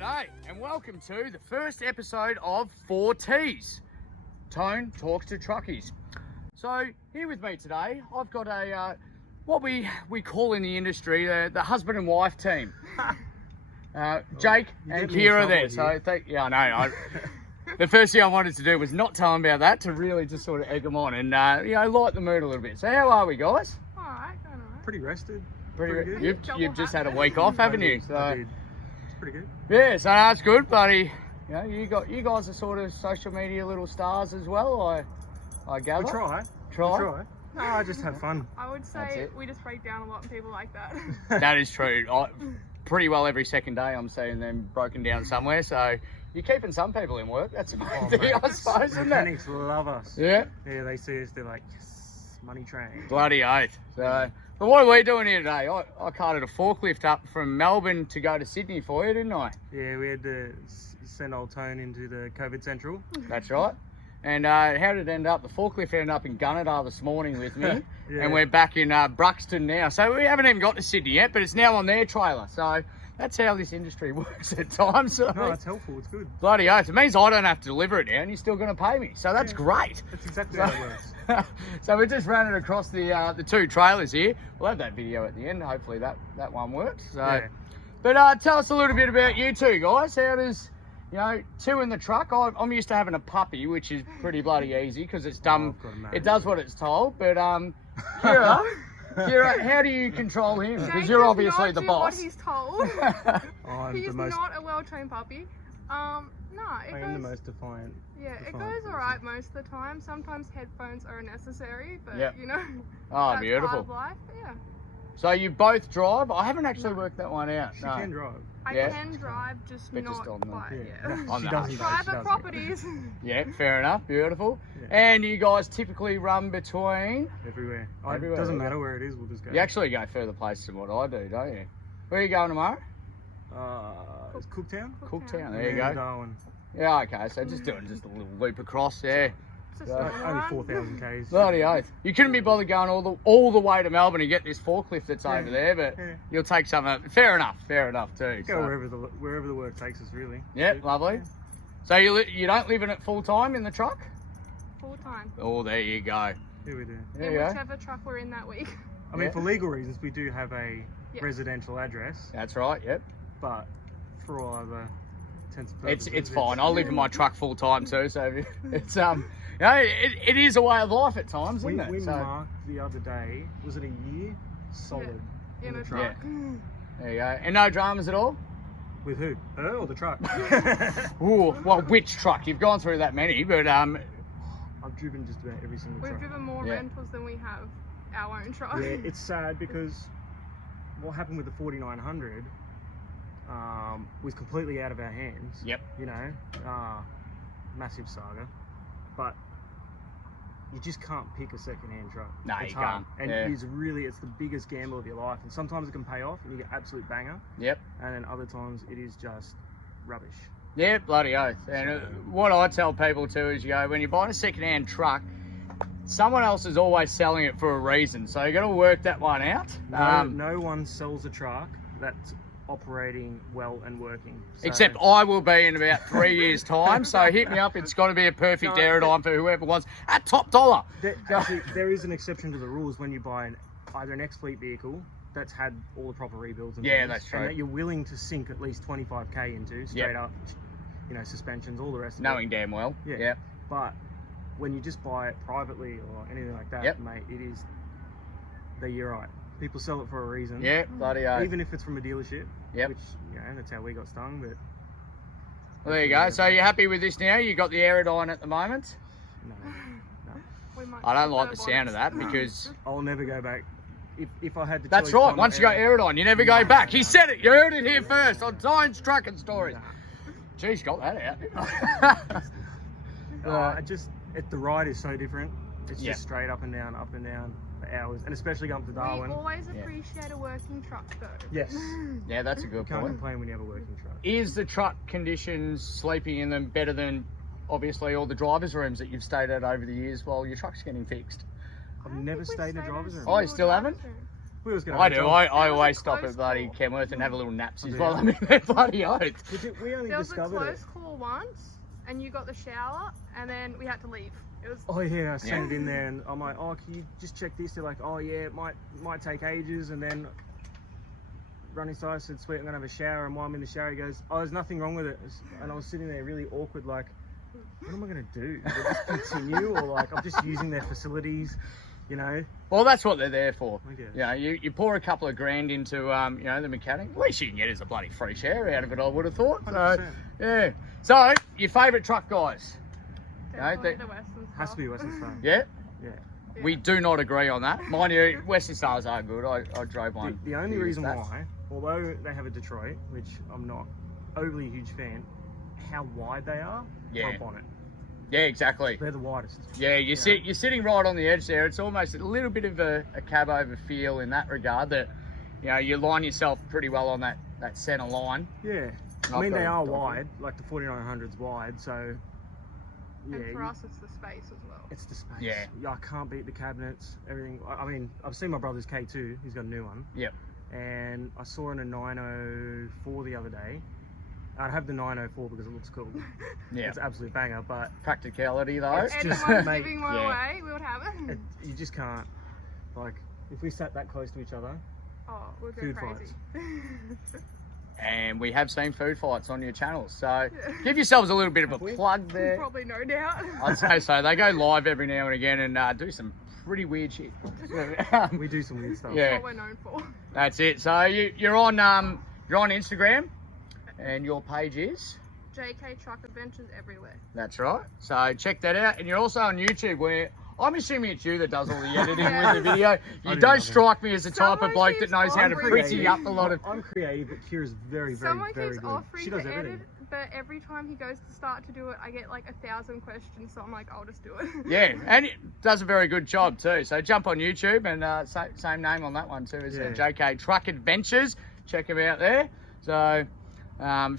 G'day and welcome to the first episode of 4Ts. Tone Talks to Truckies. So here with me today, I've got a what we call in the industry the husband and wife team. Jake and Kira there. So I know. The first thing I wanted to do was not tell them about that, to really just sort of egg them on and light the mood a little bit. So how are we, guys? All right, going all right. Pretty rested. Pretty good. You've just had a week off, haven't you? So I did. It's pretty good. yeah, so that's good, buddy. You guys are sort of social media little stars as well. I gather. We try. No, I just have fun. I would say we just break down a lot and people like that. That is true. Pretty well every second day I'm seeing them broken down somewhere. So you're keeping some people in work. That's a good thing, I suppose, isn't it? Mechanics love us. Yeah. Yeah, they see us. They're like, yes, money train. Bloody oath. So, but what are we doing here today? I carted a forklift up from Melbourne to go to Sydney for you, didn't I? Yeah, we had to send old Tone into the COVID central. That's right. And how did it end up? The forklift ended up in Gunnedah this morning with me. Yeah. And we're back in Bruxton now. So we haven't even got to Sydney yet, but it's now on their trailer. So that's how this industry works at times. So No, it's helpful. It's good. bloody oath. It means I don't have to deliver it now and you're still going to pay me. So that's great. That's exactly how it works. So we're just running across the two trailers here. We'll have that video at the end. Hopefully that one works. So, Yeah. But tell us a little bit about you two guys. How does, two in the truck? I'm used to having a puppy, which is pretty bloody easy because it's dumb. I've got a man. It does what it's told. But Kira, how do you control him? Because you're obviously the boss. What he's told. I'm He's the most. not a well-trained puppy. No, it I am the goes. most defiant. Yeah, it defiant goes person. all right most of the time. Sometimes headphones are necessary, but Yep. Oh, that's beautiful. part of life. But yeah, So you both drive? I haven't actually worked that one out. She No. can drive. I Yeah. can drive, just But not just on the- quite. Yeah. On She the doesn't. Private properties. Yeah, fair enough. Beautiful. Yeah. And you guys typically run between... Everywhere. Everywhere, It doesn't yeah. matter where it is. We'll just go. You actually go further places than what I do, don't you? Where are you going tomorrow? It's Cooktown. Cooktown. There you Yeah, go. Darwin. Yeah, okay. So just doing just a little loop across there. It's just Yeah. a Only run. 4,000 k's. Bloody oath. You couldn't be bothered going all the way to Melbourne to get this forklift that's Yeah. over there, but Yeah. you'll take some of it. Fair enough too. Go So, wherever the work takes us, really. yeah, lovely. So you don't live in it full time in the truck? Full time. Oh, there you go. Yeah, we do. There In you go. whichever truck we're in that week. I mean, Yeah. for legal reasons, we do have a Yeah. residential address, That's right. Yep. but for all other intents and purposes, It's fine. I live in my truck full time too, so it's it is a way of life at times, We, isn't it? we So marked the other day. Was it a year solid In a the truck. there you go. And no dramas at all. with who? Her or the truck? Ooh, well, which truck? You've gone through that many, but I've driven just about every single We've truck. driven more Yeah. rentals than we have our own truck. Yeah, it's sad because what happened with the 4900 was completely out of our hands. Yep. Massive saga, but you just can't pick a second-hand truck. No, it's you hard. can't. And Yeah. it's the biggest gamble of your life. And sometimes it can pay off and you get absolute banger, Yep. and then other times it is just rubbish. Yeah, bloody oath. And what I tell people too is, when you're buying a second-hand truck, someone else is always selling it for a reason. So you got to work that one out. No one sells a truck that's operating well and working. So- Except I will be in about 3 years' time. So hit me up. It's got to be a perfect No, aerodyne for whoever wants at top dollar. Actually, there is an exception to the rules when you buy either an ex-fleet vehicle that's had all the proper rebuilds and Yeah, things, that's true. and that you're willing to sink at least 25k into straight up, suspensions, all the rest of Knowing it. damn well. Yeah. Yep. But when you just buy it privately or anything like that, Yep. mate, it is you're right. People sell it for a reason. Yeah, bloody oath. Even if it's from a dealership. Yep. Which, that's how we got stung, but Well, there you go. So you're happy with this now? You got the aerodyne at the moment? no. We might I don't like the prefer sound of that bonnets. because I'll never go back. If I had to that's right. Once you go aerodyne, you never go back. He said it. You heard it here first on Tone's Truckin Stories. Geez, got that out. The ride is so different. It's Yeah. just straight up and down for hours, and especially going to Darwin. We always Yeah. appreciate a working truck though. Yes, Yeah, that's a good can't point. complain when you have a working truck. Is the truck conditions, sleeping in them, better than obviously all the driver's rooms that you've stayed at over the years while your truck's getting fixed? I've never stayed in a driver's room. Oh, you still haven't? We was gonna. I do. I was a always stop close at bloody call. Kenworth and have a little napsies Yeah. while I'm in their bloody oath. We only There was a discovered it. close call once, and you got the shower, and then we had to leave. It was Oh yeah, I sent it in there, and I'm like, oh, can you just check this? They're like, oh yeah, it might take ages, and then run inside. I said, sweet, I'm gonna have a shower, and while I'm in the shower, he goes, oh, there's nothing wrong with it, and I was sitting there really awkward, like, what am I gonna do? Do I just continue, or like I'm just using their facilities, you know? Well, that's what they're there for. I guess. You know, you pour a couple of grand into, you know, the mechanic. At least you can get is a bloody free shower out of it, I would have thought. So, 100%. yeah. So, your favourite truck guys? definitely they- the Western stuff. Has to be Western Star. Yeah? Yeah. Yeah. We do not agree on that. Mind you, Western Stars are good. I drove one. The only years reason back. why, although they have a Detroit, which I'm not overly a huge fan, how wide they are, Yeah. jump on it. Yeah, exactly. They're the widest. Yeah, you're sitting right on the edge there. It's almost a little bit of a cabover feel in that regard that, you know, you line yourself pretty well on that centre line. Yeah. I've I mean, got they a are dog. wide, like the 4900's wide, so yeah. And for us, it's the space as well. It's the space. Yeah. I can't beat the cabinets, everything. I mean, I've seen my brother's K2, he's got a new one. Yep. And I saw in a 904 the other day. I'd have the 904 because it looks cool. Yeah. It's an absolute banger, but Practicality though. If just anyone's mate, giving one yeah. away, we would have it. you just can't. Like, if we sat that close to each other, Oh, we'd go Food crazy. And we have seen food fights on your channel. So give yourselves a little bit of a Have we? plug there. Probably no doubt. I'd say so. They go live every now and again and do some pretty weird shit. we do some weird stuff. Yeah. What we're known for. That's it. So you're on Instagram, and your page is. JK Truck Adventures everywhere. That's right. So check that out. And you're also on YouTube, where I'm assuming it's you that does all the editing Yeah. with the video. You do don't nothing. strike me as the type of Someone bloke that keeps knows how to offering pretty me- up a lot of. I'm creative, but Kira's very, very, Someone very keeps good. offering She to does everything. edit, but every time he goes to start to do it, I get like 1,000 questions, so I'm like, I'll just do it. Yeah, and it does a very good job too. So jump on YouTube and same name on that one too as Yeah. JK Truck Adventures. Check them out there. So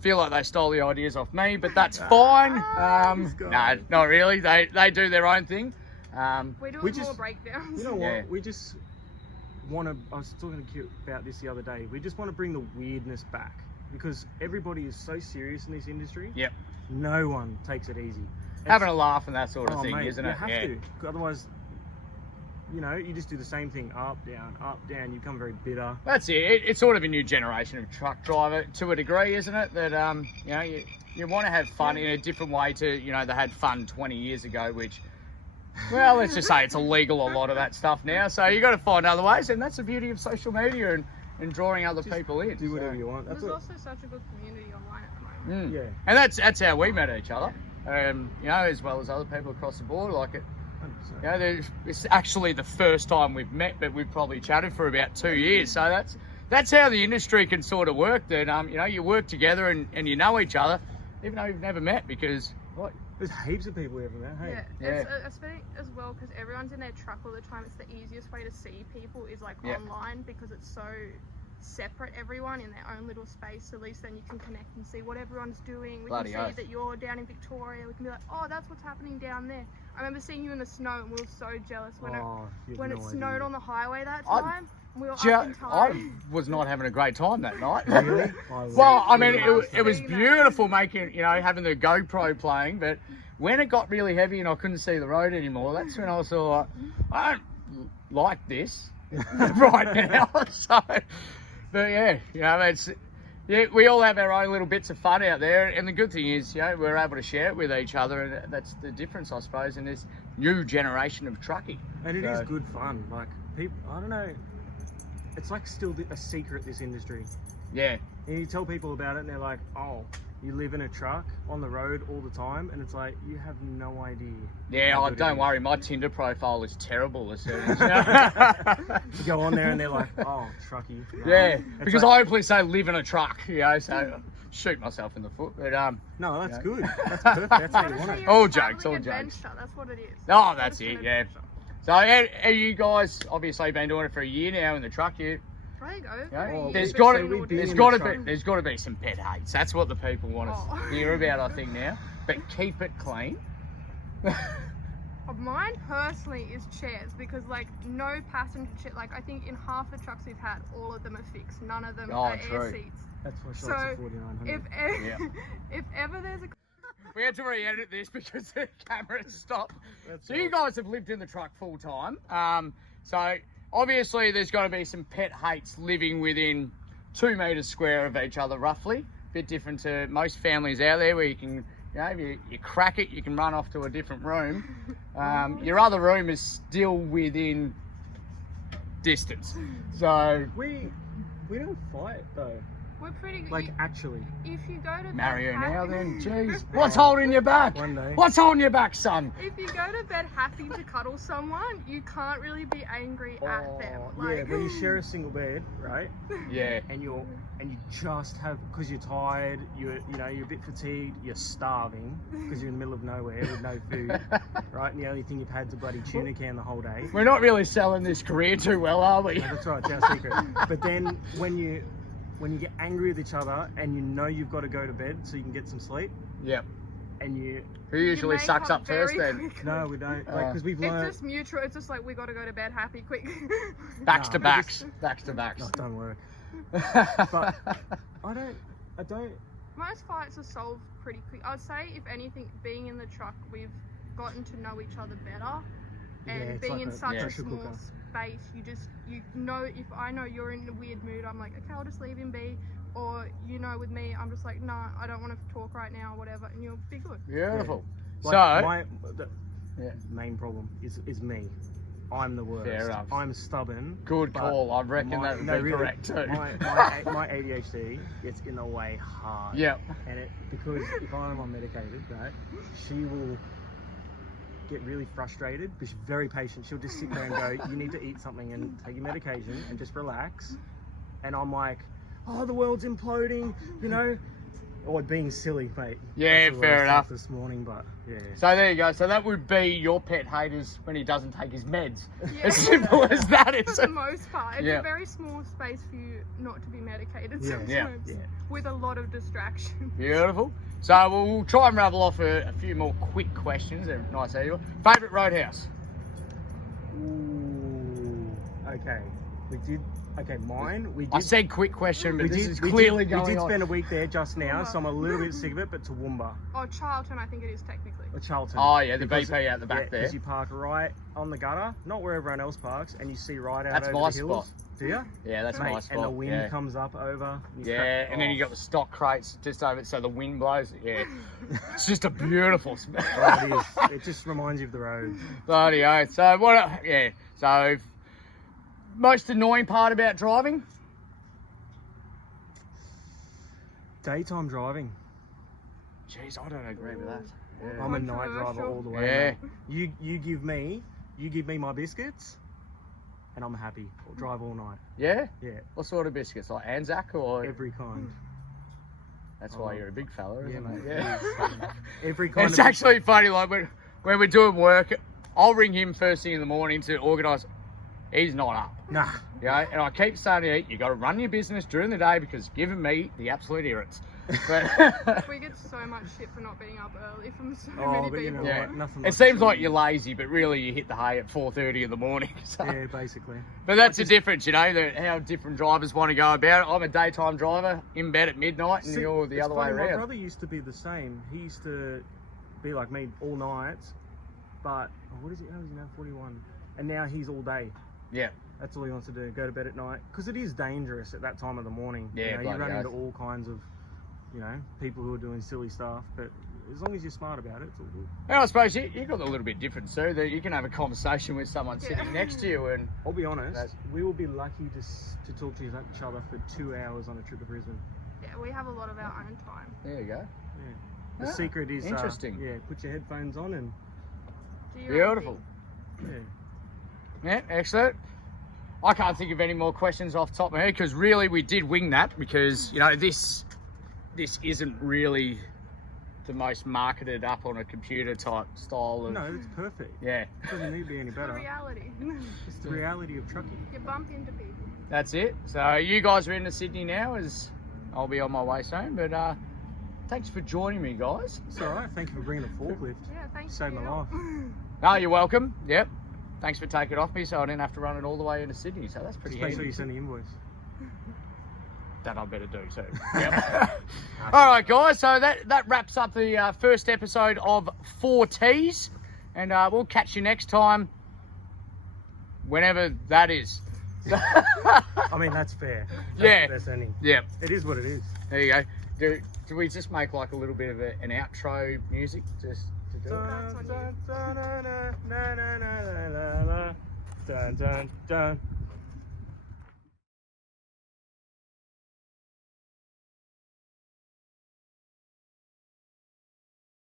feel like they stole the ideas off me, but that's fine. this No, guy. not really. They do their own thing. We do We more just- breakdowns. You know what? Yeah. We just want to. I was talking to Kira about this the other day. We just want to bring the weirdness back because everybody is so serious in this industry. Yep. No one takes it easy. Having a laugh and that sort of Oh, thing, mate, isn't you it? have Yeah. to. Otherwise, you know, you just do the same thing, up, down. You become very bitter. That's it. It's sort of a new generation of truck driver to a degree, isn't it? That you know, you want to have fun in a different way to, you know, they had fun 20 years ago, which, well, let's just say it's illegal, a lot of that stuff now. So you got to find other ways, and that's the beauty of social media and drawing other Just people in. Do whatever So, you want. That's There's what. also such a good community online at the moment. mm. Yeah. And that's how we met each other. You know, as well as other people across the board. Like it, 100%. you know, it's actually the first time we've met, but we've probably chatted for about 2 years. So that's how the industry can sort of work. That you know, you work together and you know each other, even though you've never met, because what? There's heaps of people everywhere. Hey. Yeah, Yeah. it's especially as well because everyone's in their truck all the time. It's the easiest way to see people is like Yeah. online because it's so separate, everyone in their own little space. At least then you can connect and see what everyone's doing. We Bloody can see oath. that you're down in Victoria. We can be like, oh, that's what's happening down there. I remember seeing you in the snow and we were so jealous when Oh, you have it no snowed idea. on the highway that I- time. We were up I in time. was not having a great time that night. Really? Well, I mean, Love it was seeing that. beautiful making, you know, having the GoPro playing, but when it got really heavy and I couldn't see the road anymore, that's when I was sort of like, I don't like this right now. So, but yeah, you know, yeah, we all have our own little bits of fun out there, and the good thing is, you know, we're able to share it with each other, and that's the difference, I suppose, in this new generation of trucking. And it is So- good fun. Like people, I don't know. It's like still a secret, this industry. Yeah, And you tell people about it, and they're like, "Oh, you live in a truck on the road all the time," and it's like you have no idea. yeah. how Oh, good it don't is. worry, my Tinder profile is terrible as soon as. You go on there, and they're like, "Oh, trucky." Right. Yeah, It's because like, I openly say live in a truck, you know, so shoot myself in the foot. But no, that's Yeah. good. That's perfect. That's how you want Honestly, it. you're All traveling jokes, all jokes. adventure, that's what it is. Oh, that's Just an it, yeah. adventure. so are you guys obviously been doing it for a year now in the truck? There you go. Yeah. Three Well, There's years got between to we've been there's in got the to be truck. there's got to be some pet hates. That's what the people want to Oh. hear about, I think now. But keep it clean. Mine personally is chairs because like no passenger chair. Like I think in half the trucks we've had, all of them are fixed. None of them are air seats. That's why So, shots are 4900. If ever there's a We had to re-edit this because the camera stopped. That's So you guys have lived in the truck full time. So obviously there's got to be some pet hates living within 2 meters square of each other roughly. Bit different to most families out there where you can, you know, if you crack it, you can run off to a different room. Your other room is still within distance. So We don't fight though. we're pretty good. Like actually. If you go to marry her bed now happy- then, jeez. What's holding you back? One day. What's holding you back, son? If you go to bed happy to cuddle someone, you can't really be angry at them. Yeah, Like, when you share a single bed, right? Yeah. And you just have, because you're tired, you're a bit fatigued, you're starving because you're in the middle of nowhere with no food, right? And the only thing you've had is a bloody tuna can the whole day. We're not really selling this career too well, are we? No, that's right, it's our secret. But then when you get angry with each other and you know you've got to go to bed so you can get some sleep, Yep. and you Who usually make sucks up first very then? quickly. no, we don't, like, because we've learned. It's just mutual. It's just like we got to go to bed happy, quick. Backs No, to we backs. Backs to backs. No, it don't work. But I don't. Most fights are solved pretty quick. I'd say, if anything, being in the truck, we've gotten to know each other better. And Yeah, it's being like in a such a pressure small cooker. space, you know, if I know you're in a weird mood, I'm like, okay, I'll just leave him be. Or, you know, with me, I'm just like, nah, I don't want to talk right now, or whatever, and you'll be good. Beautiful. Like, So, the main problem is me. I'm the worst. Fair enough. I'm stubborn. good but call. I reckon that would be really, correct too. My ADHD gets in the way hard. Yep. And because if I'm on medicated, right, she will get really frustrated, but she's very patient. She'll just sit there and go, you need to eat something and take your medication and just relax. And I'm like, oh, the world's imploding, you know? Or being silly, mate. Yeah, That's the fair worst enough. This morning, but yeah. So there you go. So that would be your pet haters when he doesn't take his meds. Yeah. As simple as that For is. the most part, it's Yeah. a very small space for you not to be medicated Yeah. sometimes, Yeah. with a lot of distraction. Beautiful. So we'll try and ravel off a few more quick questions. They're nice, easy. Favourite roadhouse? Ooh, okay. Mine. We did. I said quick question, but this is we clearly did, going We did on. spend a week there just now, so I'm a little bit sick of it. But Toowoomba Or Charlton, I think it is technically. or Charlton. Oh yeah, the Because- BP out the back yeah, there. because you park right on the gutter, not where everyone else parks, and you see right out That's over my the hills. spot. Do you? Yeah, that's Mate, my spot. and the wind yeah. comes up over. Yeah, and then you got the stock crates just over it, so the wind blows. Yeah, it's just a beautiful smell. Oh, it is. It just reminds you of the road. Bloody oath. So what? Yeah. So most annoying part about driving? Daytime driving. Jeez, I don't agree with that. I'm a night driver all the way. Yeah. mate. You give me my biscuits, and I'm happy. I'll drive all night. Yeah. Yeah, What sort of biscuits? Like Anzac or? every kind. That's why you're a big fella, isn't Yeah, it? mate. Yeah. Every kind. It's of actually funny. Like when we're doing work, I'll ring him first thing in the morning to organise. He's not up. Nah. Yeah, and I keep saying to you, you got to run your business during the day because you're giving me the absolute irrits. But We get so much shit for not being up early from so Oh, many but you people. know yeah, what? Nothing it like seems the like you're lazy, but really you hit the hay at 4:30 in the morning. So. Yeah, basically. But that's the difference, you know, how different drivers want to go about it. I'm a daytime driver, in bed at midnight, and See, you're the it's other way funny, My around. brother used to be the same. He used to be like me all night, but what is he? How is he now? 41, and now he's all day. Yeah, That's all he wants to do. Go to bed at night because it is dangerous at that time of the morning. Yeah, you bloody run into oath. all kinds of, people who are doing silly stuff. But as long as you're smart about it, it's all good. and I suppose you got a little bit different too, that you can have a conversation with someone Yeah. sitting next to you and I'll be honest. That's- We will be lucky to talk to each other for 2 hours on a trip to Brisbane. Yeah, we have a lot of our own time. there you go. Yeah. The Ah, secret is interesting. put your headphones on and Do your own Beautiful. thing. yeah. Yeah, excellent. I can't think of any more questions off the top of my head because really we did wing that because, this isn't really the most marketed up on a computer type style of... No, it's perfect. Yeah, It doesn't need to be any It's the better. reality. It's the reality of trucking. You bump into people. that's it. So you guys are into Sydney now, as I'll be on my way soon, but thanks for joining me, guys. It's all right. Thank you for bringing the forklift. Yeah, thanks. Saved for my your life. help. No, you're welcome. Yep. Thanks for taking it off me so I didn't have to run it all the way into Sydney. So that's pretty Just make handy. sure you send the invoice. That I better do too. Yep. All right, guys. So that wraps up the first episode of 4Ts. And we'll catch you next time. Whenever that is. I mean, that's fair. That's Yeah. the best ending. Yep. It is what it is. There you go. Do we just make like a little bit of an outro music just to do it? That's on you. Dun, dun, dun.